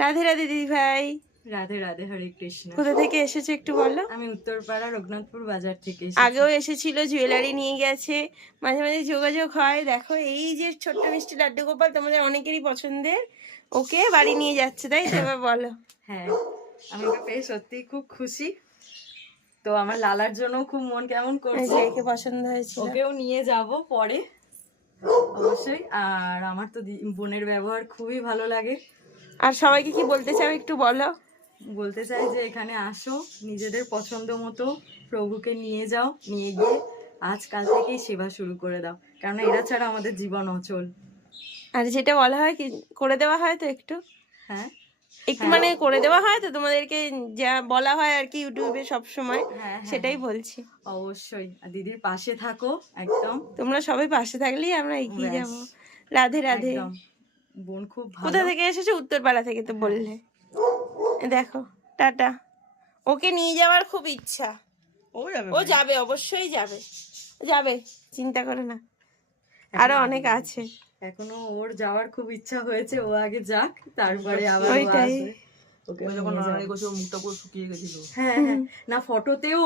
রাধে রাধে দিদি ভাই। রাধে রাধে, হরে কৃষ্ণ। কোথা থেকে এসেছো একটু বলো। আমি উত্তরপাড়া রঘুনাথপুর বাজার থেকে এসেছি। আগেও এসেছিল, জুয়েলারি নিয়ে গেছে, মাঝে মাঝে যোগাযোগ হয়। দেখো এই যে ছোট্ট মিষ্টি লাড্ডু গোপাল তোমাদের অনেকেরই পছন্দের, ওকে বাড়ি নিয়ে যাচ্ছে, তাই তো? এবার বলো। হ্যাঁ, আমি ওকে পেয়ে সত্যি খুব খুশি। তো আমার লালার জন্য খুব মন কেমন এই করছে, যে একে পছন্দ হয়েছিল। ওকেও নিয়ে যাব পরে অবশ্যই। আর আমার তো বোনের ব্যবহার খুবই ভালো লাগে। আর সবাইকে কি বলতে চাও একটু বলো। বলতে চাই যে এখানে আসো, নিজেদের পছন্দ মতো প্রভুকে নিয়ে যাও, নিয়ে গিয়ে আজকাল থেকেই সেবা শুরু করে দাও, কারণ এরা ছাড়া আমাদের জীবন অচল। আর যেটা বলা হয় কি করে দেওয়া হয় তো একটু, হ্যাঁ একটু মানে করে দেওয়া হয় তো তোমাদেরকে, যা বলা হয় আর কি ইউটিউবে সব সময়, হ্যাঁ, সেটাই বলছি। অবশ্যই। আর দিদির পাশে থাকো একদম, তোমরা সবাই পাশে থাকলেই আমরা এগিয়ে ব্যাস, যাব। রাধে রাধে। একদম। বোন খুব কোথা ভালো। থেকে এসেছো? উত্তরপাড়া থেকে তো বললে। দেখো, টাটা। ওকে নিয়ে যাওয়ার খুব ইচ্ছা। ও যাবে, অবশ্যই যাবে, যাবে, চিন্তা করো না। আরো অনেক আছে। এখনো ওর যাওয়ার খুব ইচ্ছা হয়েছে, ও আগে যাক, তারপরে আবার ও ওইটাই। আসবে। ওকে যখন মুখটা পুরো শুকিয়ে গেছিল। হ্যাঁ, না ফটোতেও